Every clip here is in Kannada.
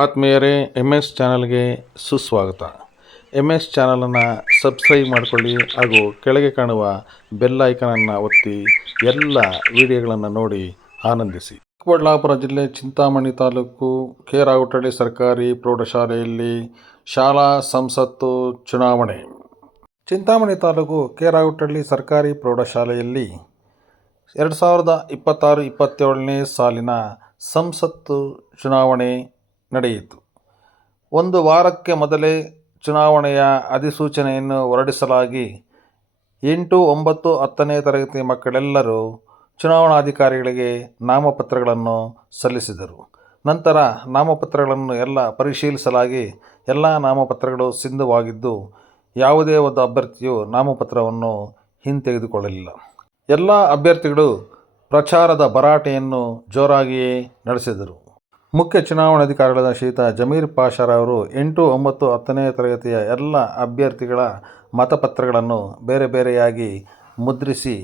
ಆತ್ಮೀಯರೇ, MS ಚಾನಲ್ಗೆ ಸುಸ್ವಾಗತ. MS ಚಾನಲನ್ನು ಸಬ್ಸ್ಕ್ರೈಬ್ ಮಾಡಿಕೊಳ್ಳಿ ಹಾಗೂ ಕೆಳಗೆ ಕಾಣುವ ಬೆಲ್ ಐಕನನ್ನು ಒತ್ತಿ ಎಲ್ಲ ವಿಡಿಯೋಗಳನ್ನು ನೋಡಿ ಆನಂದಿಸಿ. ಚಿಕ್ಕಬಳ್ಳಾಪುರ ಜಿಲ್ಲೆ ಚಿಂತಾಮಣಿ ತಾಲೂಕು ಕೇರಾಗುಟ್ಟಳ್ಳಿ ಸರ್ಕಾರಿ ಪ್ರೌಢಶಾಲೆಯಲ್ಲಿ ಶಾಲಾ ಸಂಸತ್ತು ಚುನಾವಣೆ. ಚಿಂತಾಮಣಿ ತಾಲೂಕು ಕೇರಾಗುಟ್ಟಳ್ಳಿ ಸರ್ಕಾರಿ ಪ್ರೌಢಶಾಲೆಯಲ್ಲಿ 2026-27ನೇ ಸಾಲಿನ ಸಂಸತ್ತು ಚುನಾವಣೆ ನಡೆಯಿತು. ಒಂದು ವಾರಕ್ಕೆ ಮೊದಲೇ ಚುನಾವಣೆಯ ಅಧಿಸೂಚನೆಯನ್ನು ಹೊರಡಿಸಲಾಗಿ 8, 9, 10ನೇ ತರಗತಿ ಮಕ್ಕಳೆಲ್ಲರೂ ಚುನಾವಣಾಧಿಕಾರಿಗಳಿಗೆ ನಾಮಪತ್ರಗಳನ್ನು ಸಲ್ಲಿಸಿದರು. ನಂತರ ನಾಮಪತ್ರಗಳನ್ನು ಎಲ್ಲ ಪರಿಶೀಲಿಸಲಾಗಿ ಎಲ್ಲ ನಾಮಪತ್ರಗಳು ಸಿಂಧುವಾಗಿದ್ದು ಯಾವುದೇ ಒಂದು ಅಭ್ಯರ್ಥಿಯು ನಾಮಪತ್ರವನ್ನು ಹಿಂತೆಗೆದುಕೊಳ್ಳಲಿಲ್ಲ. ಎಲ್ಲ ಅಭ್ಯರ್ಥಿಗಳು ಪ್ರಚಾರದ ಭರಾಟೆಯನ್ನು ಜೋರಾಗಿಯೇ ನಡೆಸಿದರು. ಮುಖ್ಯ ಚುನಾವಣಾಧಿಕಾರಿಗಳಾದ ಶ್ರೀಯುತ ಜಮೀರ್ ಪಾಷರವರು 8, 9, 10ನೇ ತರಗತಿಯ ಎಲ್ಲ ಅಭ್ಯರ್ಥಿಗಳ ಮತಪತ್ರಗಳನ್ನು ಬೇರೆ ಬೇರೆಯಾಗಿ ಮುದ್ರಿಸಿ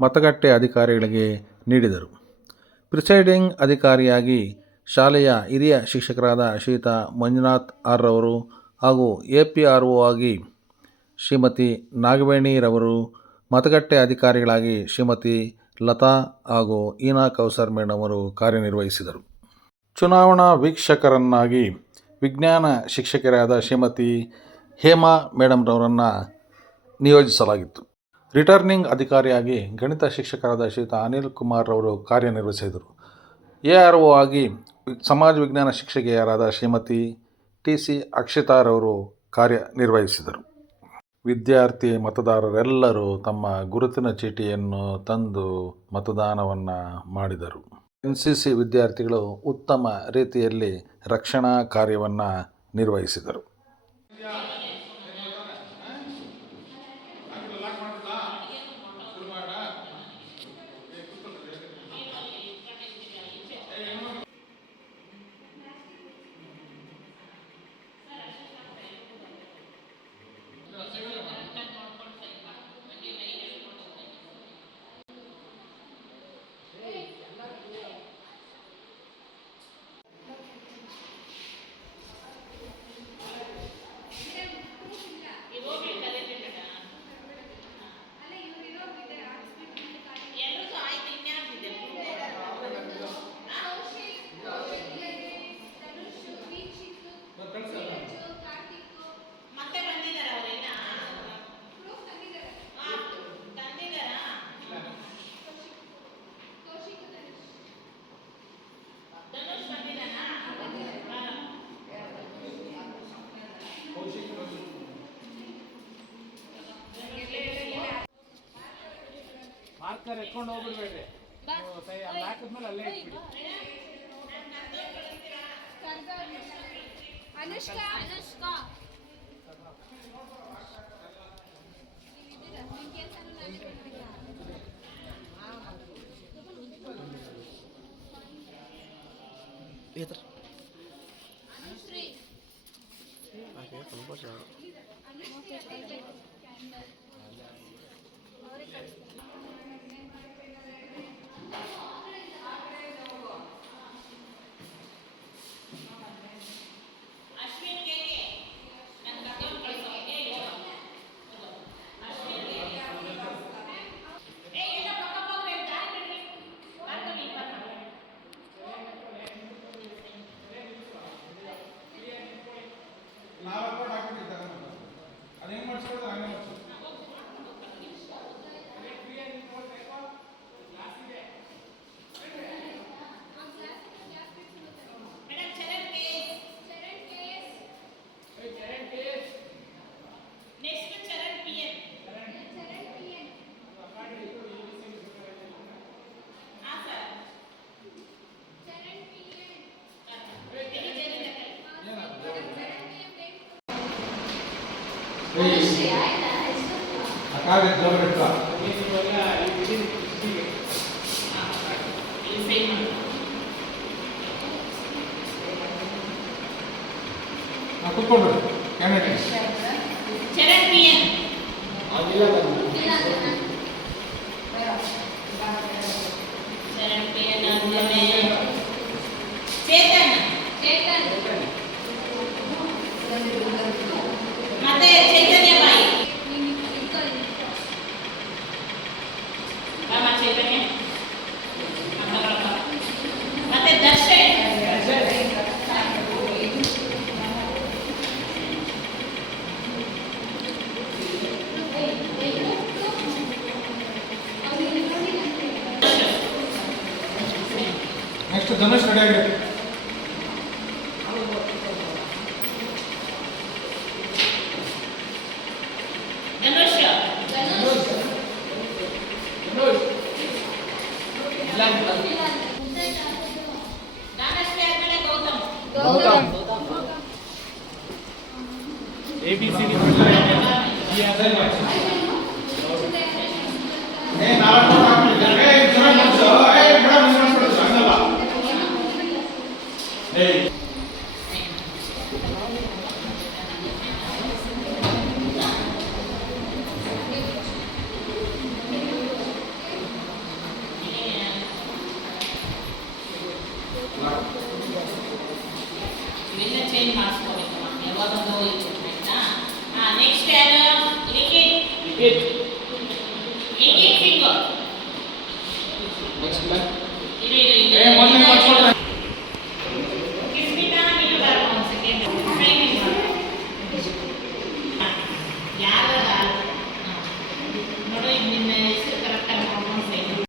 ಮತಗಟ್ಟೆ ಅಧಿಕಾರಿಗಳಿಗೆ ನೀಡಿದರು. ಪ್ರಿಸೈಡಿಂಗ್ ಅಧಿಕಾರಿಯಾಗಿ ಶಾಲೆಯ ಹಿರಿಯ ಶಿಕ್ಷಕರಾದ ಶ್ರೀಯುತ ಮಂಜುನಾಥ್ ಆರ್ ರವರು ಹಾಗೂ APRO ಆಗಿ ಶ್ರೀಮತಿ ನಾಗವೇಣಿರವರು, ಮತಗಟ್ಟೆ ಅಧಿಕಾರಿಗಳಾಗಿ ಶ್ರೀಮತಿ ಲತಾ ಹಾಗೂ ಈನಾ ಕೌಸರ್ ಮೇಡಮ್ ಅವರು ಕಾರ್ಯನಿರ್ವಹಿಸಿದರು. ಚುನಾವಣಾ ವೀಕ್ಷಕರನ್ನಾಗಿ ವಿಜ್ಞಾನ ಶಿಕ್ಷಕರಾದ ಶ್ರೀಮತಿ ಹೇಮಾ ಮೇಡಮ್ರವರನ್ನು ನಿಯೋಜಿಸಲಾಗಿತ್ತು. ರಿಟರ್ನಿಂಗ್ ಅಧಿಕಾರಿಯಾಗಿ ಗಣಿತ ಶಿಕ್ಷಕರಾದ ಶ್ರೀಯುತ ಅನಿಲ್ ಕುಮಾರ್ ರವರು ಕಾರ್ಯನಿರ್ವಹಿಸಿದರು. ARO ಆಗಿ ಸಮಾಜ ವಿಜ್ಞಾನ ಶಿಕ್ಷಕಿಯರಾದ ಶ್ರೀಮತಿ TC ಅಕ್ಷಿತಾರವರು ಕಾರ್ಯನಿರ್ವಹಿಸಿದರು. ವಿದ್ಯಾರ್ಥಿ ಮತದಾರರೆಲ್ಲರೂ ತಮ್ಮ ಗುರುತಿನ ಚೀಟಿಯನ್ನು ತಂದು ಮತದಾನವನ್ನು ಮಾಡಿದರು. NCC ವಿದ್ಯಾರ್ಥಿಗಳು ಉತ್ತಮ ರೀತಿಯಲ್ಲಿ ರಕ್ಷಣಾ ಕಾರ್ಯವನ್ನು ನಿರ್ವಹಿಸಿದರು. ಮಾರ್ಕರ್ ಎತ್ಕೊಂಡು ಹೋಗ್ಬಿಡ್ಬೇಡ್ರಿ, ಹಾಕಿದ್ಮೇಲೆ ಅಲ್ಲೇ ಇಟ್ಬಿಡಿ. ಅನುಷ್ಕಾ ಕೂತ್ಕೊಂಡ್ರಿ candidate Charan PN Charan PN ಆದ್ಮೇಲೆ ಚೇತನ್ ಮತ್ತೆ ಚೈತನ್ಯ ಬಾಯಿ ರಾಮ ಚೈತನ್ಯ ಮತ್ತೆ ದರ್ಶನ್ ನೆಕ್ಸ್ಟ್ ಧನುಷ್ ರೆಡಿ ಆಗಿದೆ. ಧನುಷ್ ದಾನಶ್ರೀ ಆದ್ಮೇಲೆ ಗೌತಮ್ ABC ಇವೆಲ್ಲ ಚೇಂಜ್ ಮಾಡಿಸ್ಕೋಬೇಕು ಯಾವಾಗಂದು ಹೋಯ್ತು ಆಯ್ತಾ. ನೆಕ್ಸ್ಟ್ ಯಾರು ಲಿಖಿತ್ ಫಿಂಗರ್ ಕಿಸ್ಮಿತಾ ನೀನು ಬರೋ ಒಂದು ಸೆಕೆಂಡ್ ಟ್ರೈನಿಂಗ್ ಯಾರು ನೋಡು ಈಗ ನಿನ್ನ ಹೆಸರು ಕರೆಕ್ಟಾಗಿ ಮಾಡ್ಕೊಂಡು ಸೈನ್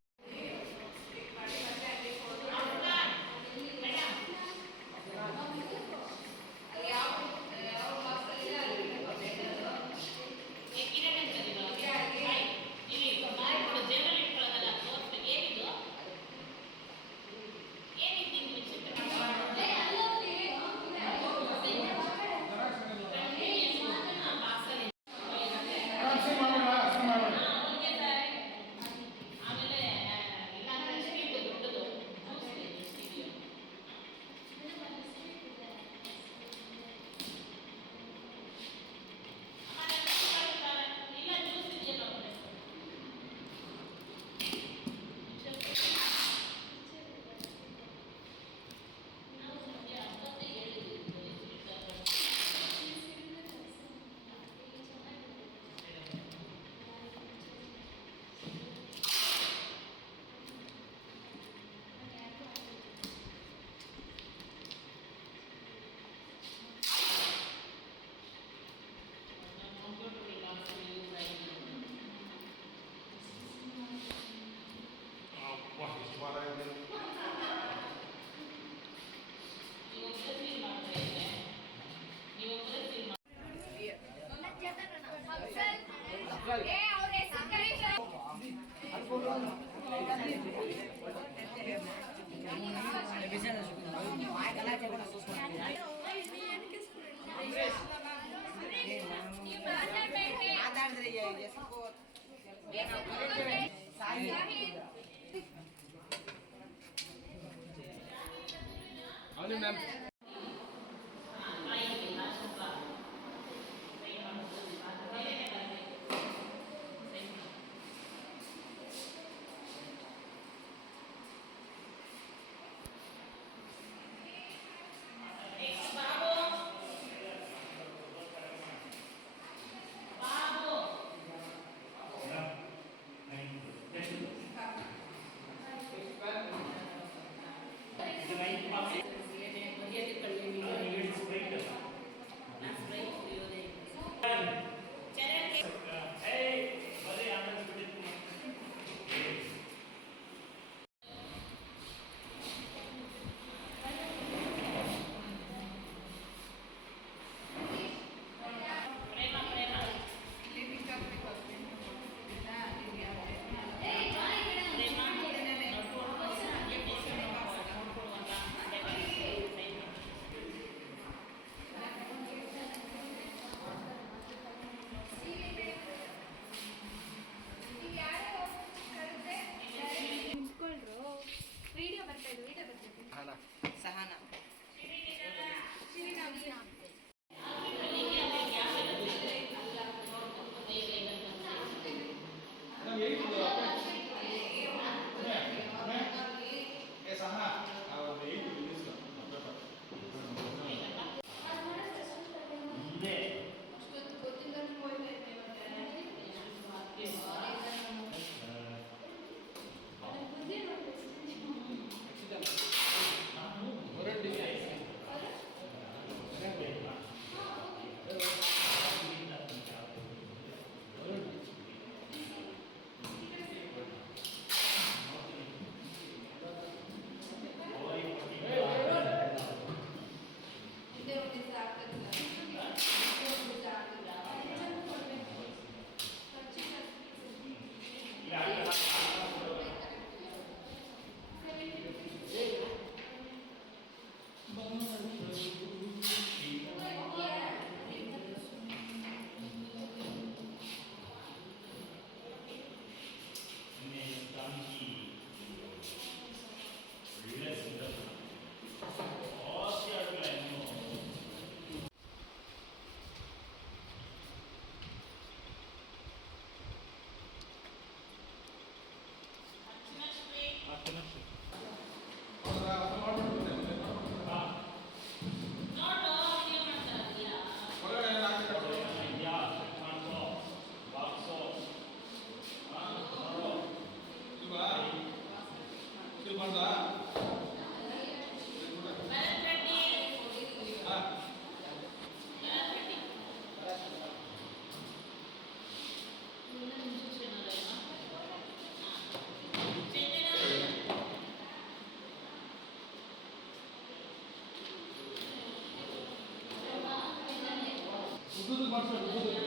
ಉದ್ದುದು ಮಾಡಿಸ್ಬೇಕು ಉದ್ದುದು.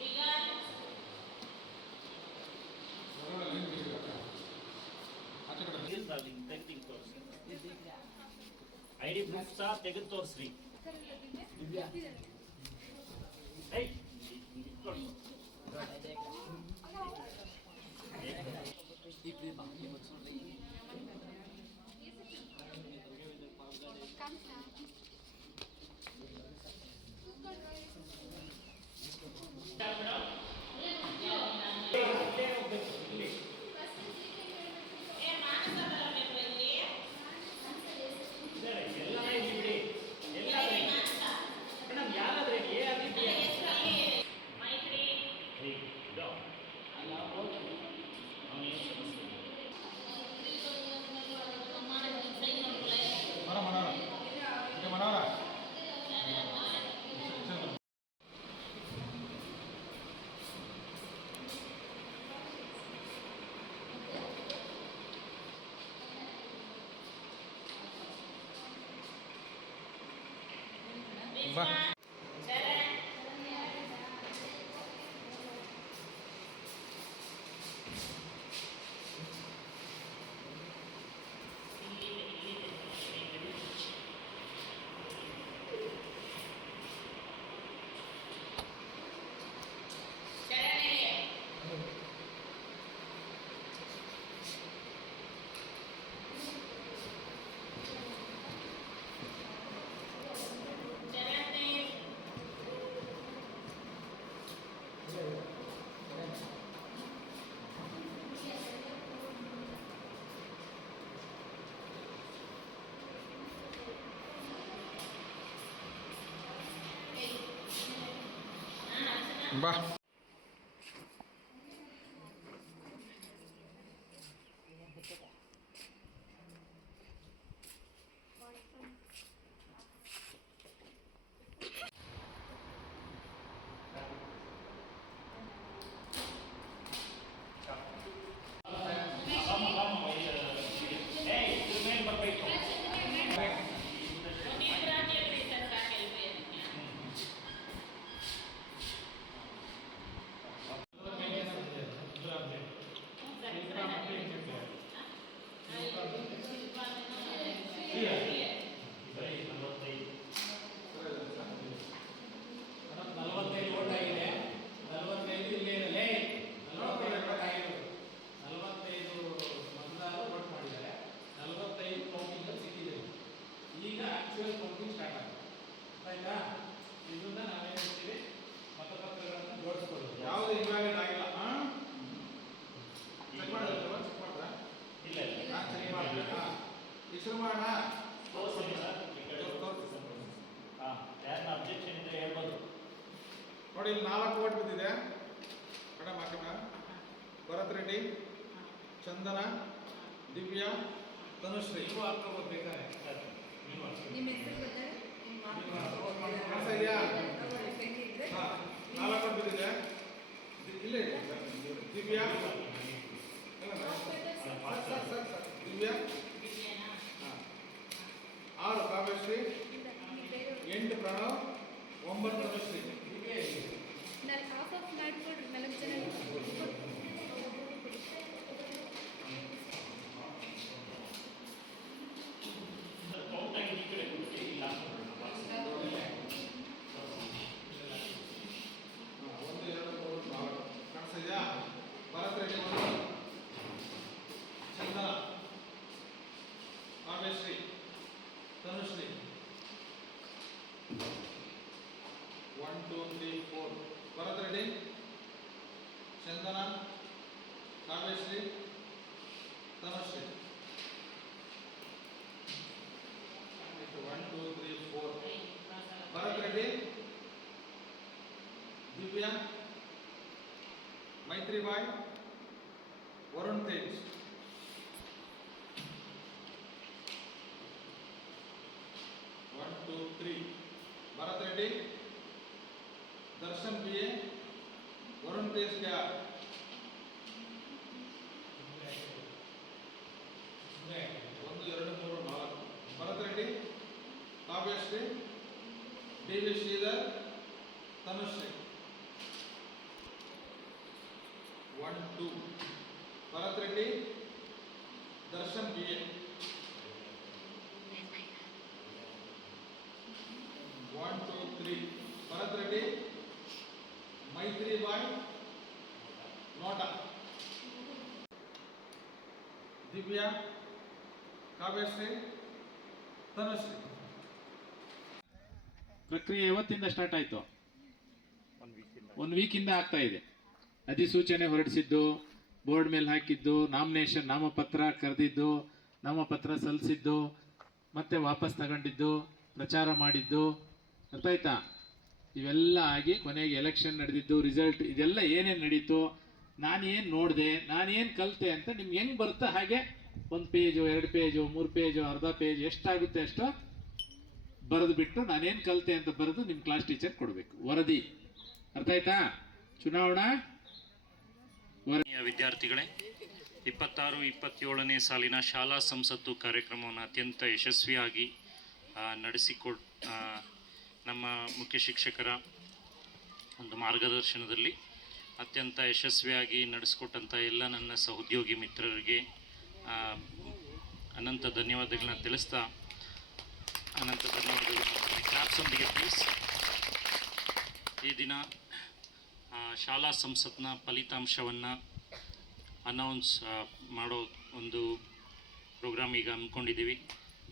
Bigger. ಹೊರಗಡೆ ಲೈನ್ ಬಿಟ್ಟಿದ್ದಾರೆ. ಆಚೆ ಕಡೆ ತೆಗ್ದು ತೋರಿಸಿ ಐಡಿ ಪ್ರೂಫ್ ಸಹ ತೆಗೆದು ತೋರಿಸ್ರಿ. ಏಯ್, ಇಟ್ಕೊಂಡು. ಇಲ್ಲೇ ಹೋಗ್ಬೇಕು, ಇಲ್ಲಿ. ಏ ಮಾನಸ ಬರಬೇಕು ಇಲ್ಲಿ. ಇದ್ದಾರೆ, ಎಲ್ಲ ಇಲ್ಲಿ ಬಿಡಿ. ಎಲ್ಲ ಇಲ್ಲಿ ಮಾನಸ. ಮೇಡಮ್ ಯಾರಾದ್ರೆ ಏ ನನ್ನ ಆಗಿದೆಯಾ? ಹೆಸರು ಅಲ್ಲಿ ಮೈತ್ರಿ. ಅವನ ಹೆಸರು ಮನೋರ ಇದು ಮನೋರ. ಬಾ. ಚರಣ್. ಚರಣ್ ಇಲ್ಲಿ. ಚರಣ್ ನೇಮ್. ಅರ್ಚನಾ. ಬಾ. ಏಯ್, ಇದ್ರ ಮೇಲೆ ಬರ್ಬೇಕು. ಪುನೀತ್ ರಾಜ್ ಹೇಳ್ರಿ ಸರ್ ಸಾಕೆಲ್ರಿ ಅದಕ್ಕೆ. ಬರೀ 45. 45 ಓಟ್ ಆಗಿದೆ. 45 ಇಲ್ಲೇನಲ್ಲೇ 45 ಓಟ್ ಆಗಿರೋದು. 45 ಮತದಾರರು ವೋಟ್ ಮಾಡಿದ್ದಾರೆ. 45 ಕೌಂಟಿಂಗ್ ಸಿಕ್ಕಿದೆ. ಈಗ ಆಕ್ಚುಯಲ್ ಕೌಂಟಿಂಗ್ ಸ್ಟಾರ್ಟ್ ಆಗಿದೆ. ಆಯ್ತಾ? ಇದನ್ನ ನಾವೇನ್ ಮಾಡ್ತೀವಿ, ಮತಪತ್ರಗಳನ್ನು ಜೋಡಿಸ್ಕೊಳ್ಳೋದು. ಯಾವುದು ಇನ್ವ್ಯಾಲಿಡ್ ಆಗಿಲ್ಲ. ಚೆಕ್ ಮಾಡಿದ್ರೆ ಚೆಕ್ ಮಾಡ್ರಾ? ಇಲ್ಲ ಇಲ್ಲ, ನಾನು ಚೆಕ್ ಮಾಡಿದೆ. ಹೆಸರು ಮಾಡೋಣ. ತೋರಿಸಿ ಸರ್. ಈ ಕಡೆ ಯಾರನ್ನ ಅಬ್ಜೆಕ್ಷನ್ ಇದ್ರೆ ಹೇಳ್ಬೋದು. ನೋಡಿ ಇಲ್ಲಿ 4 ಓಟ್ ಬಿದ್ದಿದೆ ಮೇಡಮ್. ಹಾಕೋಣ. ಭರತ್ ರೆಡ್ಡಿ, ಚಂದನ, ದಿವ್ಯಾ, ತನುಶ್ರೀ. ನೀವು ಹಾಕೋಬೋದು ಬೇಕಾದ್ರೆ ಸರ್. ನೀವು ಹಾಕಿ. ನಿಮ್ಮ ಹೆಸರು ಗೊತ್ತಾ? ಕಾಣಿಸ್ತಾ ಇದೆಯಾ? 4 ಓಟ್ ಬಿದ್ದಿದೆ. ಇಲ್ಲೇ ಇದೆ ಸರ್. ದಿವ್ಯಾ ಅಲ್ಲ ಸರ್. ದಿವ್ಯಾ ವಿಜಯನಾ. 6 ಕಾವ್ಯಶ್ರೀ, 8 ಪ್ರಣವ್, 9 ತನುಶ್ರೀ. ನಾನು ಹಾಫ್ ಆಫ್ ಮಾಡಿಕೊಡ್ರಿ 4 ಜನ. ಕೌಂಟ್ ಆಗಿ ಈ ಕಡೆ ಕೊಡ್ತೀವಿ. ಇಲ್ಲ ಹಾಕ್ಬಿಡೋಣ. 1 2 3 4 ಕಾಣಿಸ್ತಾ ಇದೆಯಾ? ಭರತ್ ರೆಡ್ಡಿ 1, ಚಂದನ, ಕಾವ್ಯಶ್ರೀ, ತನುಶ್ರೀ. 1 2 3 4. ಭರತ್ ರೆಡ್ಡಿ, ಚಂದನ, ಕಾವ್ಯಶ್ರೀ, ತನುಶ್ರೀ. 1 2 3 4. ಭರತ್ ರೆಡ್ಡಿ, ದಿವ್ಯಾ, ಮೈತ್ರಿ ಬಾಯ್, ವರುಣ್ ತೇಜ್. 1 2 3. ಭರತ್ ರೆಡ್ಡಿ, ದರ್ಶನ್ BA, ವರುಣ್ ತೇಜ್ क्या 1 2 3 4. Bharath Reddy, Kavyashree, D V Sridhar Tanushree 1 2 Bharath Reddy Darshan B A 1 2 3 Bharath Reddy Maitri ಬಾಯ್ ನೋಟಾ ದಿವ್ಯಾ ಕಾವ್ಯಶ್ರೀ ತನುಶ್ರೀ. ಪ್ರಕ್ರಿಯೆ ಇವತ್ತಿಂದ ಸ್ಟಾರ್ಟ್ ಆಯಿತು. 1 ವೀಕಿಂದ ಆಗ್ತಾ ಇದೆ. ಅಧಿಸೂಚನೆ ಹೊರಡಿಸಿದ್ದು, ಬೋರ್ಡ್ ಮೇಲೆ ಹಾಕಿದ್ದು, ನಾಮಿನೇಷನ್ ನಾಮಪತ್ರ ಕರೆದಿದ್ದು, ನಾಮಪತ್ರ ಸಲ್ಲಿಸಿದ್ದು, ಮತ್ತೆ ವಾಪಸ್ ತಗೊಂಡಿದ್ದು, ಪ್ರಚಾರ ಮಾಡಿದ್ದು, ಅರ್ಥ ಆಯ್ತಾ? ಇವೆಲ್ಲ ಆಗಿ ಕೊನೆಗೆ ಎಲೆಕ್ಷನ್ ನಡೆದಿದ್ದು, ರಿಸಲ್ಟ್, ಇದೆಲ್ಲ ಏನೇನು ನಡೀತು, ನಾನೇನು ನೋಡಿದೆ, ನಾನೇನು ಕಲಿತೆ ಅಂತ ನಿಮ್ಗೆ ಹೆಂಗೆ ಬರುತ್ತಾ ಹಾಗೆ 1 ಪೇಜು 2 ಪೇಜು 3 ಪೇಜು ಅರ್ಧ ಪೇಜ್ ಎಷ್ಟಾಗುತ್ತೆ ಅಷ್ಟು ಬರೆದು ಬಿಟ್ಟು ನಾನೇನು ಕಲಿತೆ ಅಂತ ಬರೆದು ನಿಮ್ಮ ಕ್ಲಾಸ್ ಟೀಚರ್ ಕೊಡಬೇಕು ವರದಿ. ಅರ್ಥ ಆಯ್ತಾ? ಚುನಾವಣಾ ವಿದ್ಯಾರ್ಥಿಗಳೇ, 26-27ನೇ ಸಾಲಿನ ಶಾಲಾ ಸಂಸತ್ತು ಕಾರ್ಯಕ್ರಮವನ್ನು ಅತ್ಯಂತ ಯಶಸ್ವಿಯಾಗಿ ನಮ್ಮ ಮುಖ್ಯ ಶಿಕ್ಷಕರ ಒಂದು ಮಾರ್ಗದರ್ಶನದಲ್ಲಿ ಅತ್ಯಂತ ಯಶಸ್ವಿಯಾಗಿ ನಡೆಸಿಕೊಟ್ಟಂಥ ಎಲ್ಲ ನನ್ನ ಸಹೋದ್ಯೋಗಿ ಮಿತ್ರರಿಗೆ ಅನಂತ ಧನ್ಯವಾದಗಳನ್ನ ತಿಳಿಸ್ತಾ, ಅನಂತ ಧನ್ಯವಾದಗಳನ್ನ ಕ್ಲಾಪ್ಸೊಂದಿಗೆ ಪ್ಲೀಸ್. ಈ ದಿನ ಶಾಲಾ ಸಂಸತ್ನ ಫಲಿತಾಂಶವನ್ನು ಅನೌನ್ಸ್ ಮಾಡೋ ಒಂದು ಪ್ರೋಗ್ರಾಮ್ ಈಗ ಅಂದ್ಕೊಂಡಿದ್ದೀವಿ.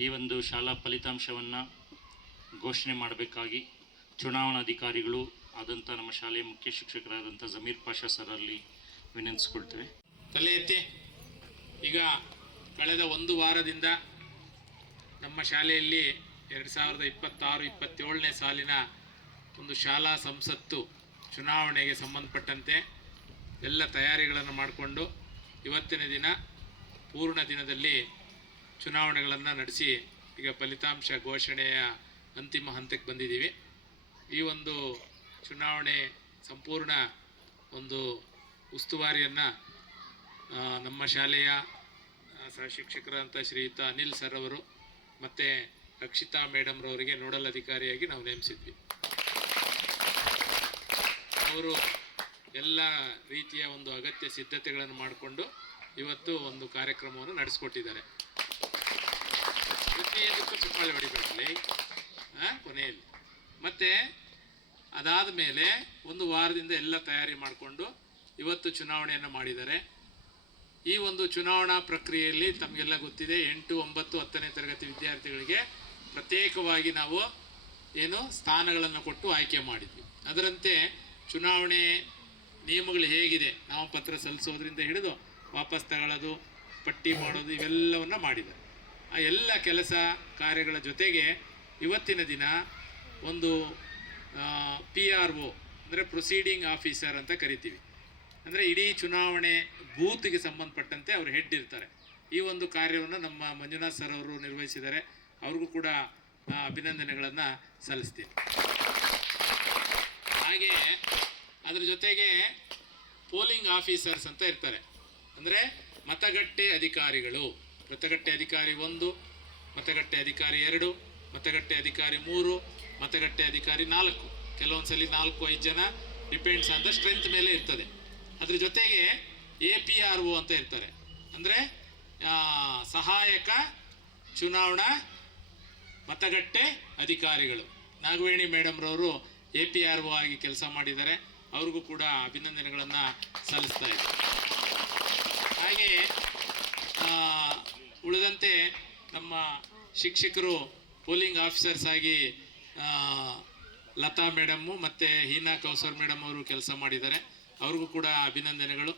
ಈ ಒಂದು ಶಾಲಾ ಫಲಿತಾಂಶವನ್ನು ಘೋಷಣೆ ಮಾಡಬೇಕಾಗಿ ಚುನಾವಣಾಧಿಕಾರಿಗಳು ಆದಂಥ ನಮ್ಮ ಶಾಲೆಯ ಮುಖ್ಯ ಶಿಕ್ಷಕರಾದಂಥ ಜಮೀರ್ ಪಾಷಾ ಸರಲ್ಲಿ ವಿನಂತಿಸ್ಕೊಳ್ತೇವೆ. ತಲೆ ಎತ್ತಿ. ಈಗ ಕಳೆದ 1 ವಾರದಿಂದ ನಮ್ಮ ಶಾಲೆಯಲ್ಲಿ 2026-27ನೇ ಸಾಲಿನ ಒಂದು ಶಾಲಾ ಸಂಸತ್ತು ಚುನಾವಣೆಗೆ ಸಂಬಂಧಪಟ್ಟಂತೆ ಎಲ್ಲ ತಯಾರಿಗಳನ್ನು ಮಾಡಿಕೊಂಡು ಇವತ್ತಿನ ದಿನ ಪೂರ್ಣ ದಿನದಲ್ಲಿ ಚುನಾವಣೆಗಳನ್ನು ನಡೆಸಿ ಈಗ ಫಲಿತಾಂಶ ಘೋಷಣೆಯ ಅಂತಿಮ ಹಂತಕ್ಕೆ ಬಂದಿದ್ದೀವಿ. ಈ ಒಂದು ಚುನಾವಣೆ ಸಂಪೂರ್ಣ ಒಂದು ಉಸ್ತುವಾರಿಯನ್ನು ನಮ್ಮ ಶಾಲೆಯ ಸಹ ಶಿಕ್ಷಕರಂಥ ಶ್ರೀಯುತ ಅನಿಲ್ ಸರ್ ಅವರು ಮತ್ತು ರಕ್ಷಿತಾ ಮೇಡಮ್ರವರಿಗೆ ನೋಡಲ್ ಅಧಿಕಾರಿಯಾಗಿ ನಾವು ನೇಮಿಸಿದ್ವಿ. ಅವರು ಎಲ್ಲ ರೀತಿಯ ಒಂದು ಅಗತ್ಯ ಸಿದ್ಧತೆಗಳನ್ನು ಮಾಡಿಕೊಂಡು ಇವತ್ತು ಒಂದು ಕಾರ್ಯಕ್ರಮವನ್ನು ನಡೆಸ್ಕೊಟ್ಟಿದ್ದಾರೆ. ಪ್ರತಿಯೊಂದಕ್ಕೂ ಚಪ್ಪಾಳೆ ಹೊಡಿಬೇಕಲ್ಲಿ ಕೊನೆಯಲ್ಲಿ. ಮತ್ತು ಅದಾದ ಮೇಲೆ 1 ವಾರದಿಂದ ಎಲ್ಲ ತಯಾರಿ ಮಾಡಿಕೊಂಡು ಇವತ್ತು ಚುನಾವಣೆಯನ್ನು ಮಾಡಿದ್ದಾರೆ. ಈ ಒಂದು ಚುನಾವಣಾ ಪ್ರಕ್ರಿಯೆಯಲ್ಲಿ ತಮಗೆಲ್ಲ ಗೊತ್ತಿದೆ, 8, 9, 10ನೇ ತರಗತಿ ವಿದ್ಯಾರ್ಥಿಗಳಿಗೆ ಪ್ರತ್ಯೇಕವಾಗಿ ನಾವು ಸ್ಥಾನಗಳನ್ನು ಕೊಟ್ಟು ಆಯ್ಕೆ ಮಾಡಿದ್ವಿ. ಅದರಂತೆ ಚುನಾವಣೆ ನಿಯಮಗಳು ಹೇಗಿದೆ, ನಾಮಪತ್ರ ಸಲ್ಲಿಸೋದ್ರಿಂದ ಹಿಡಿದು ವಾಪಸ್ ತಗೊಳ್ಳೋದು, ಪಟ್ಟಿ ಮಾಡೋದು, ಇವೆಲ್ಲವನ್ನು ಮಾಡಿದ್ದಾರೆ. ಆ ಎಲ್ಲ ಕೆಲಸ ಕಾರ್ಯಗಳ ಜೊತೆಗೆ ಇವತ್ತಿನ ದಿನ ಒಂದು PRO ಅಂದರೆ ಪ್ರೊಸೀಡಿಂಗ್ ಆಫೀಸರ್ ಅಂತ ಕರಿತೀವಿ. ಅಂದರೆ ಇಡೀ ಚುನಾವಣೆ ಬೂತ್ಗೆ ಸಂಬಂಧಪಟ್ಟಂತೆ ಅವರು ಹೆಡ್ ಇರ್ತಾರೆ. ಈ ಒಂದು ಕಾರ್ಯವನ್ನು ನಮ್ಮ ಮಂಜುನಾಥ್ ಸರ್ ಅವರು ನಿರ್ವಹಿಸಿದ್ದಾರೆ. ಅವ್ರಿಗೂ ಕೂಡ ಅಭಿನಂದನೆಗಳನ್ನು ಸಲ್ಲಿಸ್ತೀನಿ. ಹಾಗೆ ಅದರ ಜೊತೆಗೆ ಪೋಲಿಂಗ್ ಆಫೀಸರ್ಸ್ ಅಂತ ಇರ್ತಾರೆ. ಅಂದರೆ ಮತಗಟ್ಟೆ ಅಧಿಕಾರಿಗಳು, ಮತಗಟ್ಟೆ ಅಧಿಕಾರಿ 1, ಮತಗಟ್ಟೆ ಅಧಿಕಾರಿ 2, ಮತಗಟ್ಟೆ ಅಧಿಕಾರಿ 3, ಮತಗಟ್ಟೆ ಅಧಿಕಾರಿ 4. ಕೆಲವೊಂದು ಸಲ 4-5 ಜನ, ಡಿಪೆಂಡ್ಸ್ ಆನ್ ದ ಸ್ಟ್ರೆಂತ್ ಮೇಲೆ ಇರ್ತದೆ. ಅದ್ರ ಜೊತೆಗೆ APRO ಅಂತ ಇರ್ತಾರೆ. ಅಂದರೆ ಸಹಾಯಕ ಚುನಾವಣಾ ಮತಗಟ್ಟೆ ಅಧಿಕಾರಿಗಳು. ನಾಗವೇಣಿ ಮೇಡಮ್ರವರು APRO ಆಗಿ ಕೆಲಸ ಮಾಡಿದ್ದಾರೆ. ಅವ್ರಿಗೂ ಕೂಡ ಅಭಿನಂದನೆಗಳನ್ನು ಸಲ್ಲಿಸ್ತಾ ಇದ್ದಾರೆ. ಹಾಗೆ ಉಳಿದಂತೆ ನಮ್ಮ ಶಿಕ್ಷಕರು ಪೋಲಿಂಗ್ ಆಫೀಸರ್ಸ್ ಆಗಿ ಲತಾ ಮೇಡಮ್ಮು ಮತ್ತು ಹೀನಾ ಕೌಸರ್ ಮೇಡಮ್ ಅವರು ಕೆಲಸ ಮಾಡಿದ್ದಾರೆ. ಅವ್ರಿಗೂ ಕೂಡ ಅಭಿನಂದನೆಗಳು.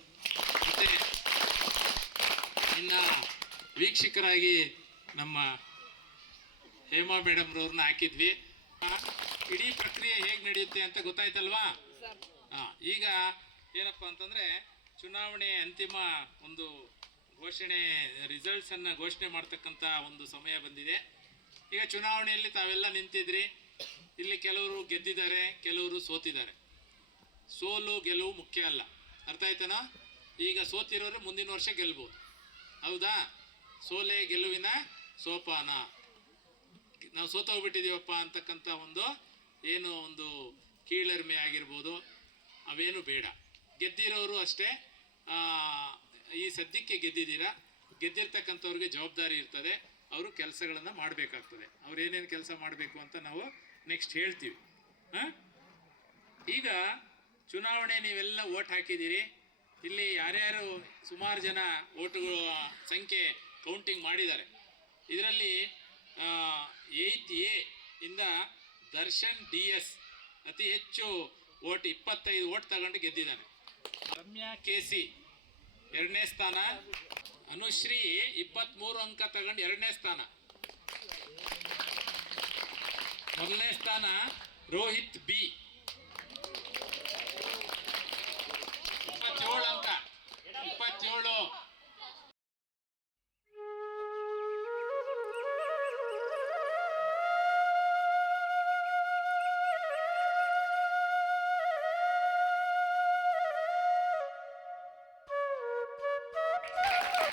ಮತ್ತು ಇನ್ನು ವೀಕ್ಷಕರಾಗಿ ನಮ್ಮ ಹೇಮಾ ಮೇಡಮ್ರವ್ರನ್ನ ಹಾಕಿದ್ವಿ. ಇಡೀ ಪ್ರಕ್ರಿಯೆ ಹೇಗೆ ನಡೆಯುತ್ತೆ ಅಂತ ಗೊತ್ತಾಯ್ತಲ್ವಾ? ಈಗ ಏನಪ್ಪ ಅಂತಂದರೆ ಚುನಾವಣೆ ಅಂತಿಮ ಒಂದು ರಿಸಲ್ಟ್ಸನ್ನು ಘೋಷಣೆ ಮಾಡ್ತಕ್ಕಂಥ ಒಂದು ಸಮಯ ಬಂದಿದೆ. ಈಗ ಚುನಾವಣೆಯಲ್ಲಿ ತಾವೆಲ್ಲ ನಿಂತಿದ್ರಿ. ಇಲ್ಲಿ ಕೆಲವರು ಗೆದ್ದಿದ್ದಾರೆ, ಕೆಲವರು ಸೋತಿದ್ದಾರೆ. ಸೋಲು ಗೆಲುವು ಮುಖ್ಯ ಅಲ್ಲ, ಅರ್ಥ ಆಯ್ತಾನೋ? ಈಗ ಸೋತಿರೋರು ಮುಂದಿನ ವರ್ಷ ಗೆಲ್ಬೋದು, ಹೌದಾ? ಸೋಲೆ ಗೆಲುವಿನ ಸೋಪಾನ. ನಾವು ಸೋತೋಗ್ಬಿಟ್ಟಿದ್ದೀವಪ್ಪ ಅಂತಕ್ಕಂಥ ಒಂದು ಏನು ಒಂದು ಕೀಳರಿಮೆ ಆಗಿರ್ಬೋದು ಅವೇನು ಬೇಡ. ಗೆದ್ದಿರೋರು ಅಷ್ಟೇ ಈ ಸದ್ಯಕ್ಕೆ ಗೆದ್ದಿದ್ದೀರಾ, ಗೆದ್ದಿರ್ತಕ್ಕಂಥವ್ರಿಗೆ ಜವಾಬ್ದಾರಿ ಇರ್ತದೆ, ಅವರು ಕೆಲಸಗಳನ್ನು ಮಾಡಬೇಕಾಗ್ತದೆ. ಅವ್ರು ಏನೇನು ಕೆಲಸ ಮಾಡಬೇಕು ಅಂತ ನಾವು ನೆಕ್ಸ್ಟ್ ಹೇಳ್ತೀವಿ. ಈಗ ಚುನಾವಣೆ ನೀವೆಲ್ಲ ಓಟ್ ಹಾಕಿದ್ದೀರಿ. ಇಲ್ಲಿ ಯಾರ್ಯಾರು ಸುಮಾರು ಜನ ಓಟುಗಳ ಸಂಖ್ಯೆ ಕೌಂಟಿಂಗ್ ಮಾಡಿದ್ದಾರೆ. ಇದರಲ್ಲಿ 8A ಇಂದ ದರ್ಶನ್ DS ಅತಿ ಹೆಚ್ಚು ಓಟ್ 25 ಓಟ್ ತಗೊಂಡು ಗೆದ್ದಿದ್ದಾನೆ. ರಮ್ಯಾ KC 2ನೇ ಸ್ಥಾನ, ಅನುಶ್ರೀ 23 ಅಂಕ ತಗೊಂಡು 2ನೇ ಸ್ಥಾನ, 1ನೇ ಸ್ಥಾನ ರೋಹಿತ್ B 27 ಅಂಕ 27.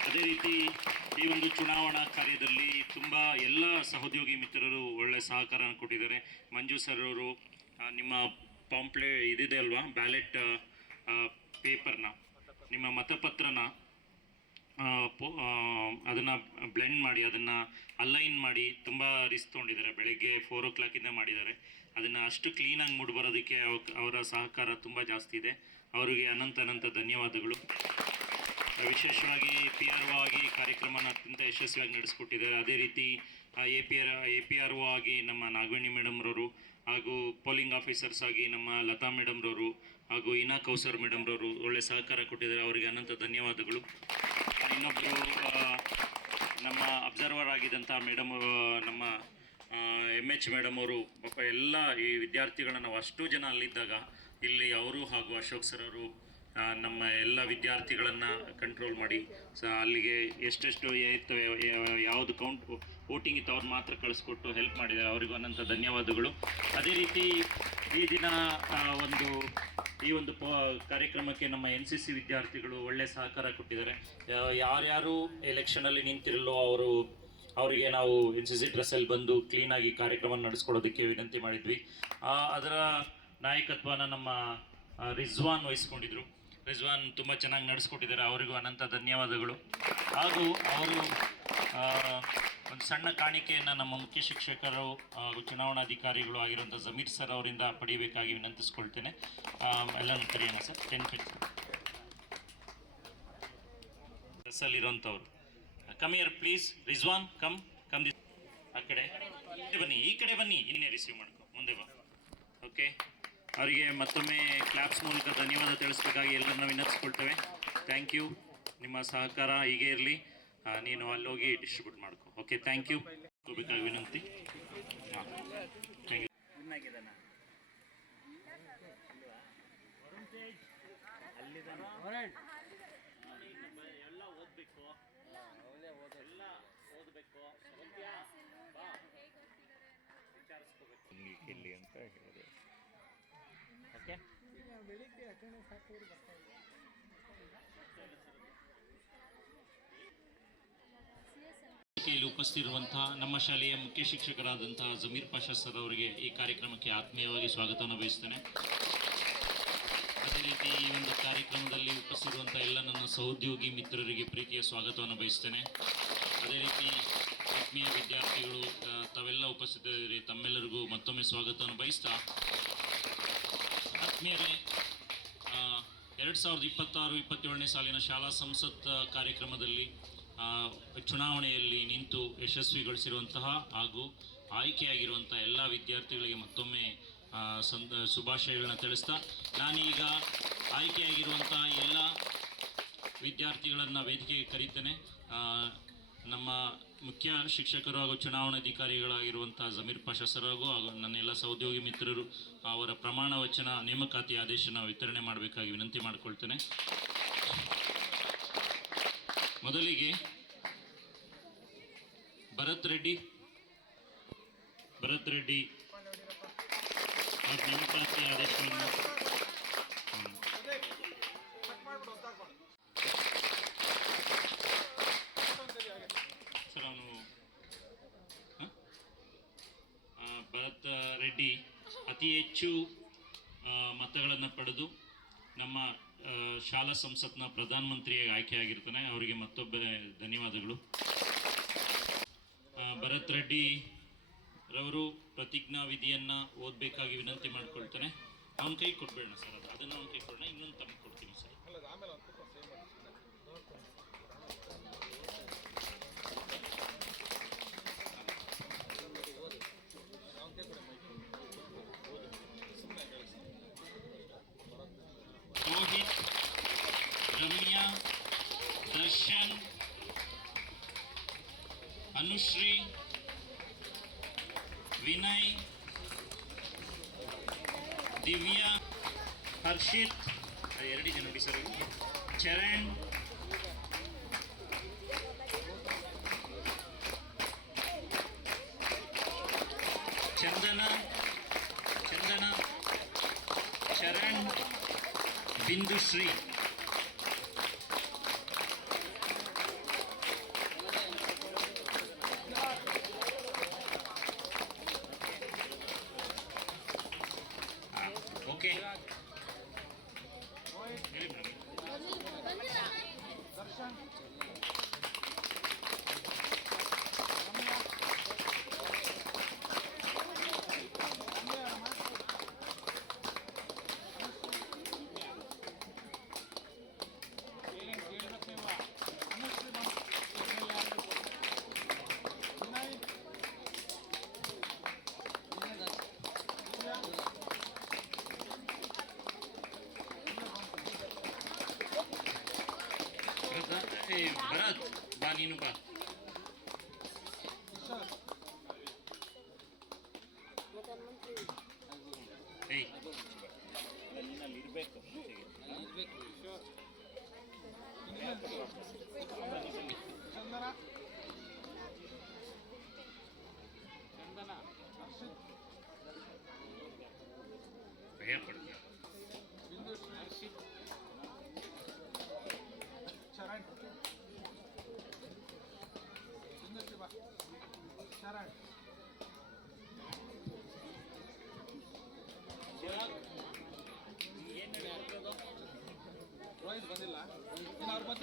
ಅದೇ ರೀತಿ ಈ ಒಂದು ಚುನಾವಣಾ ಕಾರ್ಯದಲ್ಲಿ ತುಂಬ ಎಲ್ಲ ಸಹೋದ್ಯೋಗಿ ಮಿತ್ರರು ಒಳ್ಳೆ ಸಹಕಾರ ಕೊಟ್ಟಿದ್ದಾರೆ. ಮಂಜು ಸರ್ ಅವರು ನಿಮ್ಮ ಪಾಂಪ್ಲೆ ಇದಿದೆ ಅಲ್ವಾ, ಬ್ಯಾಲೆಟ್ ಪೇಪರ್ನ, ನಿಮ್ಮ ಮತಪತ್ರನ ಅದನ್ನು ಬ್ಲೆಂಡ್ ಮಾಡಿ ಅದನ್ನು ಅಲೈನ್ ಮಾಡಿ ತುಂಬ ರಿಸ್ಕ್ ತೊಗೊಂಡಿದ್ದಾರೆ. ಬೆಳಗ್ಗೆ 4 o'clock ಮಾಡಿದ್ದಾರೆ. ಅದನ್ನು ಅಷ್ಟು ಕ್ಲೀನಾಗಿ ಮೂಡಿಬರೋದಕ್ಕೆ ಅವರ ಸಹಕಾರ ತುಂಬ ಜಾಸ್ತಿ ಇದೆ. ಅವರಿಗೆ ಅನಂತ ಧನ್ಯವಾದಗಳು. ವಿಶೇಷವಾಗಿ PRO ಆಗಿ ಕಾರ್ಯಕ್ರಮನ ಅತ್ಯಂತ ಯಶಸ್ವಿಯಾಗಿ ನಡೆಸ್ಕೊಟ್ಟಿದ್ದಾರೆ. ಅದೇ ರೀತಿ APRO ಆಗಿ ನಮ್ಮ ನಾಗವೇಣಿ ಮೇಡಮ್ರವರು, ಹಾಗೂ ಪೋಲಿಂಗ್ ಆಫೀಸರ್ಸ್ ಆಗಿ ನಮ್ಮ ಲತಾ ಮೇಡಮ್ರವರು ಹಾಗೂ ಇನಾ ಕೌಸರ್ ಮೇಡಮ್ರವರು ಒಳ್ಳೆ ಸಹಕಾರ ಕೊಟ್ಟಿದ್ದಾರೆ. ಅವರಿಗೆ ಅನಂತ ಧನ್ಯವಾದಗಳು. ಇನ್ನೊಬ್ಬರು ನಮ್ಮ ಅಬ್ಸರ್ವರ್ ಆಗಿದ್ದಂಥ ಮೇಡಮ್, ನಮ್ಮ MH ಮೇಡಮ್ ಅವರು ಪಾಪ ಎಲ್ಲ ಈ ವಿದ್ಯಾರ್ಥಿಗಳನ್ನ ನಾವು ಅಷ್ಟು ಜನ ಅಲ್ಲಿದ್ದಾಗ ಇಲ್ಲಿ ಅವರು ಹಾಗೂ ಅಶೋಕ್ ಸರ್ ಅವರು ನಮ್ಮ ಎಲ್ಲ ವಿದ್ಯಾರ್ಥಿಗಳನ್ನು ಕಂಟ್ರೋಲ್ ಮಾಡಿ ಅಲ್ಲಿಗೆ ಎಷ್ಟೆಷ್ಟು ಇತ್ತು, ಯಾವುದು ವೋಟಿಂಗ್ ಇತ್ತು ಅವ್ರು ಮಾತ್ರ ಕಳಿಸ್ಕೊಟ್ಟು ಹೆಲ್ಪ್ ಮಾಡಿದ್ದಾರೆ. ಅವರಿಗೂ ಅನಂತ ಧನ್ಯವಾದಗಳು. ಅದೇ ರೀತಿ ಈ ದಿನ ಈ ಒಂದು ಕಾರ್ಯಕ್ರಮಕ್ಕೆ ನಮ್ಮ NCC ವಿದ್ಯಾರ್ಥಿಗಳು ಒಳ್ಳೆ ಸಹಕಾರ ಕೊಟ್ಟಿದ್ದಾರೆ. ಯಾರ್ಯಾರು ಎಲೆಕ್ಷನಲ್ಲಿ ನಿಂತಿರಲ್ಲೋ ಅವರಿಗೆ ನಾವು NCC ಡ್ರೆಸ್ಸಲ್ಲಿ ಬಂದು ಕ್ಲೀನಾಗಿ ಕಾರ್ಯಕ್ರಮ ನಡೆಸ್ಕೊಡೋದಕ್ಕೆ ವಿನಂತಿ ಮಾಡಿದ್ವಿ. ಅದರ ನಾಯಕತ್ವನ ನಮ್ಮ ರಿಜ್ವಾನ್ ವಹಿಸ್ಕೊಂಡಿದ್ರು. ರಿಜ್ವಾನ್ ತುಂಬ ಚೆನ್ನಾಗಿ ನಡೆಸ್ಕೊಟ್ಟಿದ್ದಾರೆ. ಅವರಿಗೂ ಅನಂತ ಧನ್ಯವಾದಗಳು. ಹಾಗೂ ಅವರು ಒಂದು ಸಣ್ಣ ಕಾಣಿಕೆಯನ್ನು ನಮ್ಮ ಮುಖ್ಯ ಶಿಕ್ಷಕರು ಹಾಗೂ ಚುನಾವಣಾಧಿಕಾರಿಗಳು ಆಗಿರುವಂಥ ಜಮೀರ್ ಸರ್ ಅವರಿಂದ ಪಡೆಯಬೇಕಾಗಿ ವಿನಂತಿಸ್ಕೊಳ್ತೇನೆ. ಎಲ್ಲನೂ ಕರೆಯೋಣ ಸರ್. 10 minutes ಡ್ರೆಸ್ಸಲ್ಲಿರೋಂಥವ್ರು come here please. Rizwan come ಆ ಕಡೆ ಬನ್ನಿ, ಈ ಕಡೆ ಬನ್ನಿ, ಇನ್ನೇ ರಿಸೀವ್ ಮಾಡ್ಕೊ, ಮುಂದೆ ಬಾ. ಓಕೆ, ಅವರಿಗೆ ಮತ್ತೊಮ್ಮೆ ಕ್ಲಾಪ್ಸ್ ಮೂಲಕ ಧನ್ಯವಾದ ತಿಳಿಸ್ಬೇಕಾಗಿ ಎಲ್ಲರನ್ನ ವಿನಂತಿಸ್ಕೊಳ್ತೇವೆ. Thank you. ನಿಮ್ಮ ಸಹಕಾರ ಹೀಗೆ ಇರಲಿ. ನೀನು ಅಲ್ಲೋಗಿ ಡಿಸ್ಟ್ರಿಬ್ಯೂಟ್ ಮಾಡ್ಕೊ. Okay, thank you. ಹೋಗ್ಬೇಕಾಗಿ ವಿನಂತಿ. ಹಾಂ, ಥ್ಯಾಂಕ್ ಯು. ಎಲ್ಲ ಓದಬೇಕು, ಎಲ್ಲ ಓದಬೇಕು, ವಿಚಾರಿಸ್ಕೋಬೇಕು ಇಲ್ಲಿ ಅಂತ ಹೇಳಿದೆ. ಓಕೆ, ಬೆಳಿಗ್ಗೆ ಅಟೆಂಡೆನ್ಸ್ ಹಾಕಿದ್ರೆ ಬರ್ತಾ ಇಲ್ಲ. ಇಲ್ಲಿ ಉಪಸ್ಥಿತಿರುವಂತಹ ನಮ್ಮ ಶಾಲೆಯ ಮುಖ್ಯ ಶಿಕ್ಷಕರಾದಂತಹ ಜಮೀರ್ ಪಾಷಾ ಸರ್ ಅವರಿಗೆ ಈ ಕಾರ್ಯಕ್ರಮಕ್ಕೆ ಆತ್ಮೀಯವಾಗಿ ಸ್ವಾಗತವನ್ನು ಬಯಸ್ತೇನೆ. ಅದೇ ರೀತಿ ಈ ಒಂದು ಕಾರ್ಯಕ್ರಮದಲ್ಲಿ ಉಪಸ್ಥಿತಿರುವಂಥ ಎಲ್ಲ ನನ್ನ ಸಹೋದ್ಯೋಗಿ ಮಿತ್ರರಿಗೆ ಪ್ರೀತಿಯ ಸ್ವಾಗತವನ್ನು ಬಯಸ್ತೇನೆ. ಅದೇ ರೀತಿ ಆತ್ಮೀಯ ವಿದ್ಯಾರ್ಥಿಗಳು ತಾವೆಲ್ಲ ಉಪಸ್ಥಿತರಿದ್ದೀರಿ, ತಮ್ಮೆಲ್ಲರಿಗೂ ಮತ್ತೊಮ್ಮೆ ಸ್ವಾಗತವನ್ನು ಬಯಸ್ತಾ, ಆತ್ಮೀಯರೇ, 2026-27ನೇ ಸಾಲಿನ ಶಾಲಾ ಸಂಸತ್ ಕಾರ್ಯಕ್ರಮದಲ್ಲಿ ಚುನಾವಣೆಯಲ್ಲಿ ನಿಂತು ಯಶಸ್ವಿಗೊಳಿಸಿರುವಂತಹ ಹಾಗೂ ಆಯ್ಕೆಯಾಗಿರುವಂಥ ಎಲ್ಲ ವಿದ್ಯಾರ್ಥಿಗಳಿಗೆ ಮತ್ತೊಮ್ಮೆ ಶುಭಾಶಯಗಳನ್ನ ತಿಳಿಸ್ತಾ, ನಾನೀಗ ಆಯ್ಕೆಯಾಗಿರುವಂಥ ಎಲ್ಲ ವಿದ್ಯಾರ್ಥಿಗಳನ್ನು ವೇದಿಕೆಗೆ ಕರೀತೇನೆ. ನಮ್ಮ ಮುಖ್ಯ ಶಿಕ್ಷಕರು ಹಾಗೂ ಚುನಾವಣಾಧಿಕಾರಿಗಳಾಗಿರುವಂಥ ಜಮೀರ್ ಪಾಷಾ ಸರ್ ಹಾಗೂ ನನ್ನೆಲ್ಲ ಸಹೋದ್ಯೋಗಿ ಮಿತ್ರರು ಅವರ ಪ್ರಮಾಣ ವಚನ ನೇಮಕಾತಿ ಆದೇಶನ ವಿತರಣೆ ಮಾಡಬೇಕಾಗಿ ವಿನಂತಿ ಮಾಡಿಕೊಳ್ತೇನೆ. ಮೊದಲಿಗೆ ಭರತ್ ರೆಡ್ಡಿ ನೇಮಕಾತಿ ಆದೇಶವನ್ನು ಸರ್, ಅವನು ಭರತ್ ರೆಡ್ಡಿ ಅತಿ ಹೆಚ್ಚು ಮತಗಳನ್ನು ಪಡೆದು ನಮ್ಮ ಶಾಲಾ ಸಂಸತ್ನ ಪ್ರಧಾನಮಂತ್ರಿಯಾಗಿ ಆಯ್ಕೆಯಾಗಿರ್ತಾನೆ. ಅವರಿಗೆ ಮತ್ತೊಬ್ಬ ಧನ್ಯವಾದಗಳು. ಭರತ್ ರೆಡ್ಡಿ ರವರು ಪ್ರತಿಜ್ಞಾ ವಿಧಿಯನ್ನು ಓದಬೇಕಾಗಿ ವಿನಂತಿ ಮಾಡ್ಕೊಳ್ತಾನೆ. ಅವನ ಕೈ ಕೊಟ್ಬೇಡ ಸರ್, ಅದನ್ನು ಅವನ ಕೈ ಕೊಡೋಣ, ಇನ್ನೊಂದು ತಮಗೆ ಕೊಡ್ತೀನಿ ಸರ್. ರೋಹಿತ್, ರಮ್ಯಾ, ದರ್ಶನ್, ಅನುಶ್ರೀ, ವಿನಯ್, ದಿವ್ಯಾ, ಹರ್ಷಿತ್, 2 ಜನ ಬಿಸರು, ಚರಣ್, ಚಂದನ, ಶರಣ್, ಬಿಂದುಶ್ರೀ. ಓಕೆ, ಹೇಳಿ ಮೇಡಮ್. ಭರತ್ ಬಾ, ನೀನು ಬಾ. ಏಯ್ ಅಲ್ಲಿ ಇರಬೇಕು. ಹೇಳ್ಕೊಡ್ತೀಯ ಬಂದಿಲ್ಲ ಅವ್ರು ಬಂದ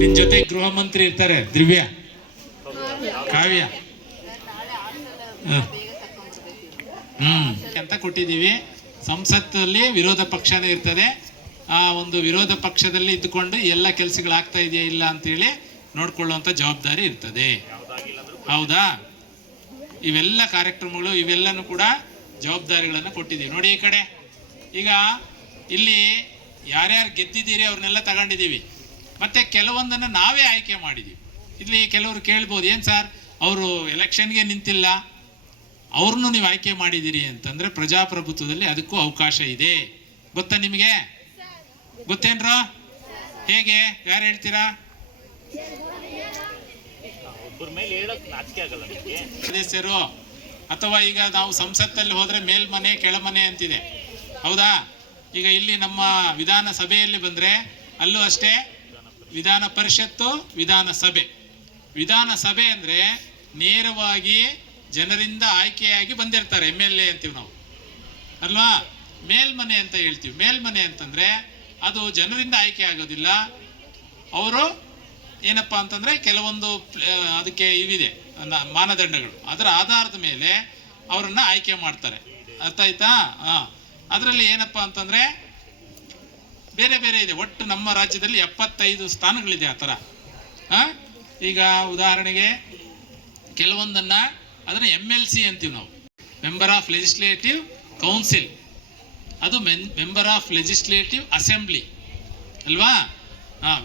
ನಿನ್ ಜೊತೆ ಗೃಹ ಮಂತ್ರಿ ಇರ್ತಾರೆ, ದಿವ್ಯಾ, ಕಾವ್ಯ ಅಂತ ಕೊಟ್ಟಿದ್ದೀವಿ. ಸಂಸತ್ತಲ್ಲಿ ವಿರೋಧ ಪಕ್ಷನೇ ಇರ್ತದೆ. ಆ ಒಂದು ವಿರೋಧ ಪಕ್ಷದಲ್ಲಿ ಇದ್ದುಕೊಂಡು ಎಲ್ಲ ಕೆಲಸಗಳಾಗ್ತಾ ಇದೆಯಾ ಇಲ್ಲ ಅಂತೇಳಿ ನೋಡ್ಕೊಳ್ಳುವಂಥ ಜವಾಬ್ದಾರಿ ಇರ್ತದೆ. ಹೌದಾ? ಇವೆಲ್ಲ ಕಾರ್ಯಕ್ರಮಗಳು ಇವೆಲ್ಲನೂ ಕೂಡ ಜವಾಬ್ದಾರಿಗಳನ್ನು ಕೊಟ್ಟಿದ್ದೀವಿ. ನೋಡಿ ಈ ಕಡೆ ಈಗ ಇಲ್ಲಿ ಯಾರ್ಯಾರು ಗೆದ್ದಿದ್ದೀರಿ ಅವ್ರನ್ನೆಲ್ಲ ತಗೊಂಡಿದ್ದೀವಿ. ಮತ್ತು ಕೆಲವೊಂದನ್ನು ನಾವೇ ಆಯ್ಕೆ ಮಾಡಿದ್ದೀವಿ. ಇಲ್ಲಿ ಕೆಲವರು ಕೇಳ್ಬೋದು, ಏನು ಸರ್ ಅವರು ಎಲೆಕ್ಷನ್ಗೆ ನಿಂತಿಲ್ಲ, ಅವ್ರನ್ನೂ ನೀವು ಆಯ್ಕೆ ಮಾಡಿದ್ದೀರಿ ಅಂತಂದರೆ ಪ್ರಜಾಪ್ರಭುತ್ವದಲ್ಲಿ ಅದಕ್ಕೂ ಅವಕಾಶ ಇದೆ. ಗೊತ್ತಾ ನಿಮಗೆ? ಗೊತ್ತೇನ್ರ? ಹೇಗೆ? ಯಾರು ಹೇಳ್ತೀರಾ? ಸದಸ್ಯರು ಅಥವಾ ಈಗ ನಾವು ಸಂಸತ್ತಲ್ಲಿ ಹೋದರೆ ಮೇಲ್ಮನೆ ಕೆಳಮನೆ ಅಂತಿದೆ, ಹೌದಾ? ಈಗ ಇಲ್ಲಿ ನಮ್ಮ ವಿಧಾನಸಭೆಯಲ್ಲಿ ಬಂದರೆ ಅಲ್ಲೂ ಅಷ್ಟೇ, ವಿಧಾನ ಪರಿಷತ್ತು, ವಿಧಾನಸಭೆ. ವಿಧಾನಸಭೆ ಅಂದರೆ ನೇರವಾಗಿ ಜನರಿಂದ ಆಯ್ಕೆಯಾಗಿ ಬಂದಿರ್ತಾರೆ, MLA ಅಂತೀವಿ ನಾವು ಅಲ್ವಾ? ಮೇಲ್ಮನೆ ಅಂತ ಹೇಳ್ತೀವಿ. ಮೇಲ್ಮನೆ ಅಂತಂದರೆ ಅದು ಜನರಿಂದ ಆಯ್ಕೆ ಆಗೋದಿಲ್ಲ. ಅವರು ಏನಪ್ಪ ಅಂತಂದರೆ ಕೆಲವೊಂದು ಅದಕ್ಕೆ ಇವಿದೆ ಮಾನದಂಡಗಳು, ಅದರ ಆಧಾರದ ಮೇಲೆ ಅವರನ್ನು ಆಯ್ಕೆ ಮಾಡ್ತಾರೆ. ಅರ್ಥ ಆಯ್ತಾ? ಹಾಂ, ಅದರಲ್ಲಿ ಏನಪ್ಪ ಅಂತಂದರೆ ಬೇರೆ ಬೇರೆ ಇದೆ. ಒಟ್ಟು ನಮ್ಮ ರಾಜ್ಯದಲ್ಲಿ 75 ಸ್ಥಾನಗಳಿದೆ ಆ ಥರ. ಈಗ ಉದಾಹರಣೆಗೆ ಕೆಲವೊಂದನ್ನು ಅದನ್ನು MLC ಅಂತೀವಿ ನಾವು, ಮೆಂಬರ್ ಆಫ್ ಲೆಜಿಸ್ಲೇಟಿವ್ ಕೌನ್ಸಿಲ್. ಅದು ಮೆಂಬರ್ ಆಫ್ ಲೆಜಿಸ್ಲೇಟಿವ್ ಅಸೆಂಬ್ಲಿ ಅಲ್ವಾ?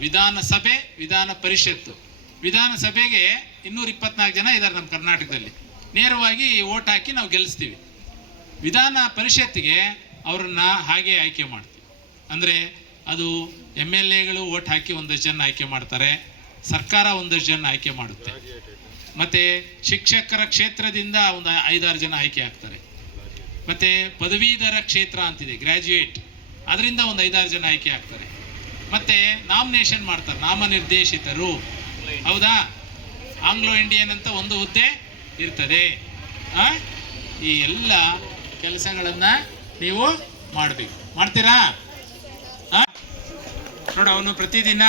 ವಿಧಾನಸಭೆ, ವಿಧಾನ ಪರಿಷತ್ತು. ವಿಧಾನಸಭೆಗೆ 224 ಜನ ಇದ್ದಾರೆ ನಮ್ಮ ಕರ್ನಾಟಕದಲ್ಲಿ. ನೇರವಾಗಿ ಓಟ್ ಹಾಕಿ ನಾವು ಗೆಲ್ಲಿಸ್ತೀವಿ. ವಿಧಾನ ಪರಿಷತ್ತಿಗೆ ಅವರನ್ನು ಹಾಗೆ ಆಯ್ಕೆ ಮಾಡ್ತೀವಿ. ಅಂದರೆ ಅದು MLAಗಳು ಓಟ್ ಹಾಕಿ ಒಂದಷ್ಟು ಜನ ಆಯ್ಕೆ ಮಾಡ್ತಾರೆ, ಸರ್ಕಾರ ಒಂದಷ್ಟು ಜನ ಆಯ್ಕೆ ಮಾಡುತ್ತೆ, ಮತ್ತು ಶಿಕ್ಷಕರ ಕ್ಷೇತ್ರದಿಂದ ಒಂದು 5-6 ಜನ ಆಯ್ಕೆ ಆಗ್ತಾರೆ, ಮತ್ತು ಪದವೀಧರ ಕ್ಷೇತ್ರ ಅಂತಿದೆ, ಗ್ರ್ಯಾಜುಯೇಟ್, ಅದರಿಂದ ಒಂದು 5-6 ಜನ ಆಯ್ಕೆ ಆಗ್ತಾರೆ. ಮತ್ತು ನಾಮಿನೇಷನ್ ಮಾಡ್ತಾರೆ, ನಾಮನಿರ್ದೇಶಿತರು, ಹೌದಾ? ಆಂಗ್ಲೋ ಇಂಡಿಯನ್ ಅಂತ ಒಂದು ಹುದ್ದೆ ಇರ್ತದೆ. ಈ ಎಲ್ಲ ಕೆಲಸಗಳನ್ನು ನೀವು ಮಾಡಬೇಕು. ಮಾಡ್ತೀರಾ? ನೋಡು, ಅವನು ಪ್ರತಿದಿನ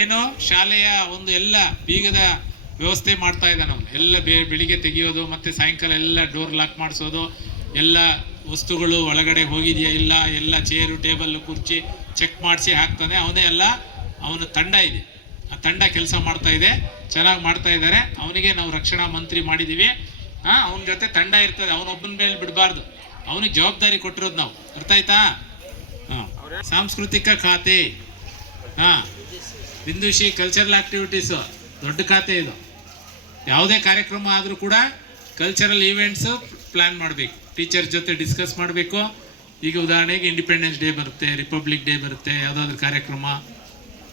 ಏನು ಶಾಲೆಯ ಒಂದು ಎಲ್ಲ ಬೀಗದ ವ್ಯವಸ್ಥೆ ಮಾಡ್ತಾ ಇದ್ದಾನೆ. ಅವನು ಎಲ್ಲ ಬೆಳಿಗ್ಗೆ ತೆಗೆಯೋದು, ಮತ್ತು ಸಾಯಂಕಾಲ ಎಲ್ಲ ಡೋರ್ ಲಾಕ್ ಮಾಡಿಸೋದು, ಎಲ್ಲ ವಸ್ತುಗಳು ಒಳಗಡೆ ಹೋಗಿದೆಯಾ ಇಲ್ಲ, ಎಲ್ಲ ಚೇರು ಟೇಬಲ್ಲು ಕುರ್ಚಿ ಚೆಕ್ ಮಾಡಿಸಿ ಹಾಕ್ತಾನೆ. ಅವನೇ ಎಲ್ಲ, ಅವನ ತಂಡ ಇದೆ, ಆ ತಂಡ ಕೆಲಸ ಮಾಡ್ತಾ ಇದೆ, ಚೆನ್ನಾಗಿ ಮಾಡ್ತಾ ಇದ್ದಾರೆ. ಅವನಿಗೆ ನಾವು ರಕ್ಷಣಾ ಮಂತ್ರಿ ಮಾಡಿದ್ದೀವಿ. ಅವನ ಜೊತೆ ತಂಡ ಇರ್ತದೆ, ಅವನೊಬ್ಬನ ಮೇಲೆ ಬಿಡಬಾರ್ದು, ಅವನಿಗೆ ಜವಾಬ್ದಾರಿ ಕೊಟ್ಟಿರೋದು ನಾವು. ಅರ್ಥ ಆಯ್ತಾ? ಸಾಂಸ್ಕೃತಿಕ ಖಾತೆ, ಬಿಂದುಶ್ರೀ ಕಲ್ಚರಲ್ ಆಕ್ಟಿವಿಟೀಸು ದೊಡ್ಡ ಖಾತೆ ಇದು. ಯಾವುದೇ ಕಾರ್ಯಕ್ರಮ ಆದರೂ ಕೂಡ ಕಲ್ಚರಲ್ ಈವೆಂಟ್ಸು ಪ್ಲ್ಯಾನ್ ಮಾಡಬೇಕು, ಟೀಚರ್ ಜೊತೆ ಡಿಸ್ಕಸ್ ಮಾಡಬೇಕು. ಈಗ ಉದಾಹರಣೆಗೆ ಇಂಡಿಪೆಂಡೆನ್ಸ್ ಡೇ ಬರುತ್ತೆ, ರಿಪಬ್ಲಿಕ್ ಡೇ ಬರುತ್ತೆ, ಯಾವುದಾದ್ರೂ ಕಾರ್ಯಕ್ರಮ,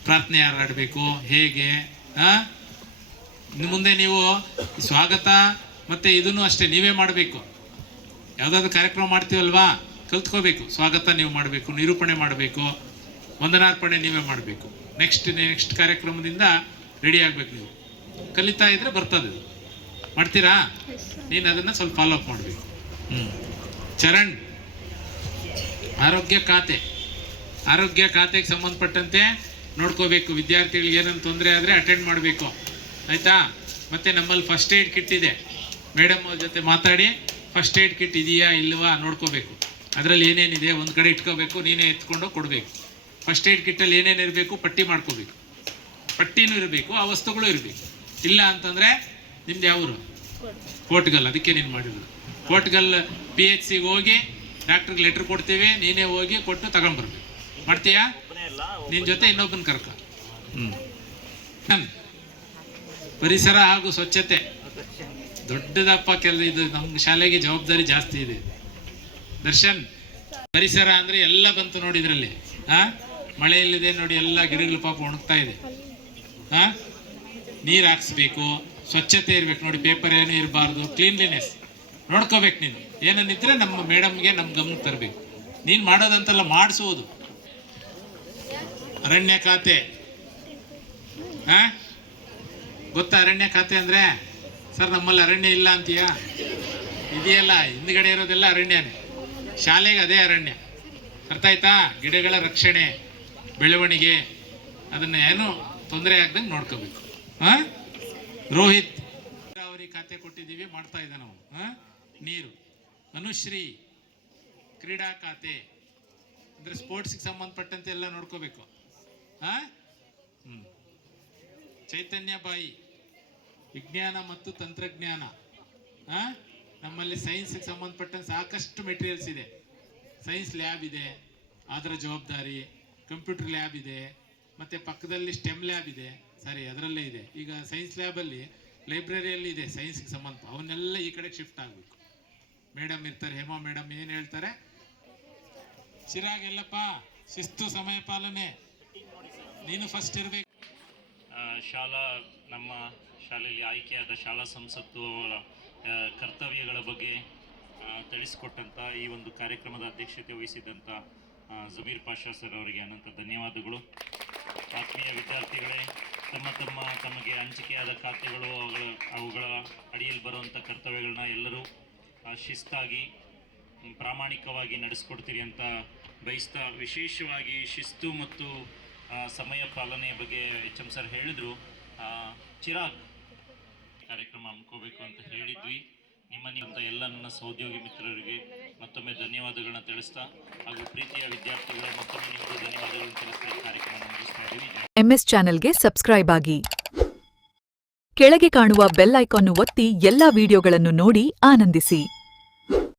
ಪ್ರಾರ್ಥನೆ ಯಾರು ಆಡಬೇಕು, ಹೇಗೆ ಇನ್ನು ಮುಂದೆ ನೀವು ಸ್ವಾಗತ ಮತ್ತು ಇದನ್ನು ಅಷ್ಟೇ ನೀವೇ ಮಾಡಬೇಕು. ಯಾವುದಾದ್ರೂ ಕಾರ್ಯಕ್ರಮ ಮಾಡ್ತೀವಲ್ವಾ, ಕಲ್ತ್ಕೋಬೇಕು. ಸ್ವಾಗತ ನೀವು ಮಾಡಬೇಕು, ನಿರೂಪಣೆ ಮಾಡಬೇಕು, ವಂದನಾರ್ಪಣೆ ನೀವೇ ಮಾಡಬೇಕು. ನೆಕ್ಸ್ಟ್ ಕಾರ್ಯಕ್ರಮದಿಂದ ರೆಡಿ ಆಗಬೇಕು. ನೀವು ಕಲಿತಾ ಇದ್ರೆ ಬರ್ತದೆ. ಮಾಡ್ತೀರಾ? ನೀನು ಅದನ್ನು ಸ್ವಲ್ಪ ಫಾಲೋ ಅಪ್ ಮಾಡಬೇಕು. ಚರಣ್, ಆರೋಗ್ಯ ಖಾತೆ, ಆರೋಗ್ಯ ಖಾತೆಗೆ ಸಂಬಂಧಪಟ್ಟಂತೆ ನೋಡ್ಕೋಬೇಕು. ವಿದ್ಯಾರ್ಥಿಗಳಿಗೆ ಏನೇನು ತೊಂದರೆ ಆದರೆ ಅಟೆಂಡ್ ಮಾಡಬೇಕು, ಆಯಿತಾ? ಮತ್ತು ನಮ್ಮಲ್ಲಿ ಫಸ್ಟ್ ಏಡ್ ಕಿಟ್ ಇದೆ, ಮೇಡಮ್ ಅವ್ರ ಜೊತೆ ಮಾತಾಡಿ ಫಸ್ಟ್ ಏಡ್ ಕಿಟ್ ಇದೆಯಾ ಇಲ್ವಾ ನೋಡ್ಕೋಬೇಕು. ಅದರಲ್ಲಿ ಏನೇನಿದೆ ಒಂದು ಕಡೆ ಇಟ್ಕೋಬೇಕು, ನೀನೇ ಎತ್ಕೊಂಡು ಕೊಡಬೇಕು. ಫಸ್ಟ್ ಏಡ್ ಕಿಟ್ಟಲ್ಲಿ ಏನೇನು ಇರಬೇಕು ಪಟ್ಟಿ ಮಾಡ್ಕೋಬೇಕು, ಪಟ್ಟಿನೂ ಇರಬೇಕು, ಆ ವಸ್ತುಗಳು ಇರಬೇಕು. ಇಲ್ಲ ಅಂತಂದರೆ ನಿಮ್ದು ಯಾವರು? ಕೋಟ್ಗಲ್. ಅದಕ್ಕೆ ನೀನು ಮಾಡಿರೋದು ಕೋಟ್ಗಲ್ PHCಗೆ ಹೋಗಿ ಡಾಕ್ಟ್ರಿಗೆ ಲೆಟ್ರ್ ಕೊಡ್ತೀವಿ, ನೀನೇ ಹೋಗಿ ಕೊಟ್ಟು ತಗೊಂಡ್ಬರ್ಬೇಕು. ಮಾಡ್ತೀಯಾ? ನಿನ್ನ ಜೊತೆ ಇನ್ನೊಬ್ಬನ ಕರ್ಕ. ಪರಿಸರ ಹಾಗೂ ಸ್ವಚ್ಛತೆ ದೊಡ್ಡದಪ್ಪ ಇದು ನಮ್ಮ ಶಾಲೆಗೆ ಜವಾಬ್ದಾರಿ ಜಾಸ್ತಿ ಇದೆ. ದರ್ಶನ್, ಪರಿಸರ ಅಂದರೆ ಎಲ್ಲ ಬಂತು ನೋಡಿ ಇದರಲ್ಲಿ. ಮಳೆ ಇಲ್ಲದೆ ನೋಡಿ ಎಲ್ಲ ಗಿಡಗಳು ಪಾಪ ಒಣಗ್ತಾ ಇದೆ. ನೀರು ಹಾಕ್ಸ್ಬೇಕು, ಸ್ವಚ್ಛತೆ ಇರಬೇಕು ನೋಡಿ, ಪೇಪರ್ ಏನೂ ಇರಬಾರ್ದು, ಕ್ಲೀನ್ಲಿನೆಸ್ ನೋಡ್ಕೋಬೇಕು. ನೀನು ಏನನ್ನಿದ್ರೆ ನಮ್ಮ ಮೇಡಮ್ಗೆ ನಮ್ಮ ಗಮನಕ್ಕೆ ತರಬೇಕು. ನೀನು ಮಾಡೋದಂತೆಲ್ಲ ಮಾಡಿಸುವುದು. ಅರಣ್ಯ ಖಾತೆ, ಗೊತ್ತಾ ಅರಣ್ಯ ಖಾತೆ ಅಂದರೆ? ಸರ್ ನಮ್ಮಲ್ಲಿ ಅರಣ್ಯ ಇಲ್ಲ ಅಂತೀಯಾ? ಇದೆಯಲ್ಲ, ಹಿಂದ್ಗಡೆ ಇರೋದೆಲ್ಲ ಅರಣ್ಯನೇ. ಶಾಲೆಗೆ ಅದೇ ಅರಣ್ಯ. ಅರ್ಥ ಆಯ್ತಾ? ಗಿಡಗಳ ರಕ್ಷಣೆ, ಬೆಳವಣಿಗೆ, ಅದನ್ನು ಏನೂ ತೊಂದರೆ ಆಗ್ದಂಗೆ ನೋಡ್ಕೋಬೇಕು. ರೋಹಿತ್, ನೀರಾವರಿ ಖಾತೆ ಕೊಟ್ಟಿದ್ದೀವಿ, ಮಾಡ್ತಾ ಇದ್ದಾನೆ ನಾವು. ನೀರು. ಅನುಶ್ರೀ, ಕ್ರೀಡಾ ಖಾತೆ ಅಂದರೆ ಸ್ಪೋರ್ಟ್ಸ್ಗೆ ಸಂಬಂಧಪಟ್ಟಂತೆ ಎಲ್ಲ ನೋಡ್ಕೋಬೇಕು. ಚೈತನ್ಯ ಬಾಯಿ, ವಿಜ್ಞಾನ ಮತ್ತು ತಂತ್ರಜ್ಞಾನ. ನಮ್ಮಲ್ಲಿ ಸೈನ್ಸ್ಗೆ ಸಂಬಂಧಪಟ್ಟಂತೆ ಸಾಕಷ್ಟು ಮೆಟೀರಿಯಲ್ಸ್ ಇದೆ. ಸೈನ್ಸ್ ಲ್ಯಾಬ್ ಇದೆ, ಅದರ ಜವಾಬ್ದಾರಿ. ಕಂಪ್ಯೂಟರ್ ಲ್ಯಾಬ್ ಇದೆ, ಮತ್ತು ಪಕ್ಕದಲ್ಲಿ ಸ್ಟೆಮ್ ಲ್ಯಾಬ್ ಇದೆ. ಸರಿ, ಅದರಲ್ಲೇ ಇದೆ. ಈಗ ಸೈನ್ಸ್ ಲ್ಯಾಬಲ್ಲಿ ಲೈಬ್ರರಿಯಲ್ಲಿ ಇದೆ ಸೈನ್ಸ್ಗೆ ಸಂಬಂಧ. ಅವನ್ನೆಲ್ಲ ಈ ಕಡೆಗೆ ಶಿಫ್ಟ್ ಆಗಬೇಕು. ಮೇಡಮ್ ಇರ್ತಾರೆ, ಹೇಮಾ ಮೇಡಮ್ ಏನು ಹೇಳ್ತಾರೆ? ಚಿರಾಗ್ ಎಲ್ಲಪ್ಪ, ಶಿಸ್ತು, ಸಮಯ ಪಾಲನೆ, ನೀನು ಫಸ್ಟ್ ಇರಬೇಕು. ನಮ್ಮ ಶಾಲೆಯಲ್ಲಿ ಆಯ್ಕೆಯಾದ ಶಾಲಾ ಸಂಸತ್ತು ಅವರ ಕರ್ತವ್ಯಗಳ ಬಗ್ಗೆ ತಿಳಿಸಿಕೊಟ್ಟಂಥ ಈ ಒಂದು ಕಾರ್ಯಕ್ರಮದ ಅಧ್ಯಕ್ಷತೆ ವಹಿಸಿದಂಥ ಜಮೀರ್ ಪಾಷಾ ಸರ್ ಅವರಿಗೆ ಅನಂತ ಧನ್ಯವಾದಗಳು. ಆತ್ಮೀಯ ವಿದ್ಯಾರ್ಥಿಗಳೇ, ತಮಗೆ ಹಂಚಿಕೆಯಾದ ಖಾತೆಗಳು ಅವುಗಳ ಅಡಿಯಲ್ಲಿ ಬರುವಂಥ ಕರ್ತವ್ಯಗಳನ್ನ ಎಲ್ಲರೂ ಶಿಸ್ತಾಗಿ ಪ್ರಾಮಾಣಿಕವಾಗಿ ನಡೆಸ್ಕೊಡ್ತೀರಿ ಅಂತ ಬಯಸ್ತಾ, ವಿಶೇಷವಾಗಿ ಶಿಸ್ತು ಮತ್ತು ಸಮಯ ಪಾಲನೆ ಬಗ್ಗೆ HM ಸರ್ ಹೇಳಿದರು. ಚಿರಾಗ್ ಕಾರ್ಯಕ್ರಮ ಹಮ್ಮಿಕೋಬೇಕು ಅಂತ ಹೇಳಿದ್ವಿ. ನಿಮ್ಮಂತ ಎಲ್ಲ ನನ್ನ ಸಹೋದ್ಯೋಗಿ ಮಿತ್ರರಿಗೆ ಮತ್ತೊಮ್ಮೆ ಧನ್ಯವಾದಗಳನ್ನ ತಿಳಿಸ್ತಾ, ಹಾಗೂ ಪ್ರೀತಿಯ ವಿದ್ಯಾರ್ಥಿಗಳ ಮತ್ತೊಮ್ಮೆ ನಿಮಗೂ ಧನ್ಯವಾದಗಳನ್ನು ತಿಳಿಸ್ತಾ ಕಾರ್ಯಕ್ರಮ ಮುಗಿಸ್ತಾ ಇದ್ದೀವಿ. MS ಚಾನೆಲ್ಗೆ ಸಬ್ಸ್ಕ್ರೈಬ್ ಆಗಿ. ಕೆಳಗೆ ಕಾಣುವ ಬೆಲ್ ಐಕಾನ್ ಒತ್ತಿ ಎಲ್ಲಾ ವಿಡಿಯೋಗಳನ್ನು ನೋಡಿ ಆನಂದಿಸಿ.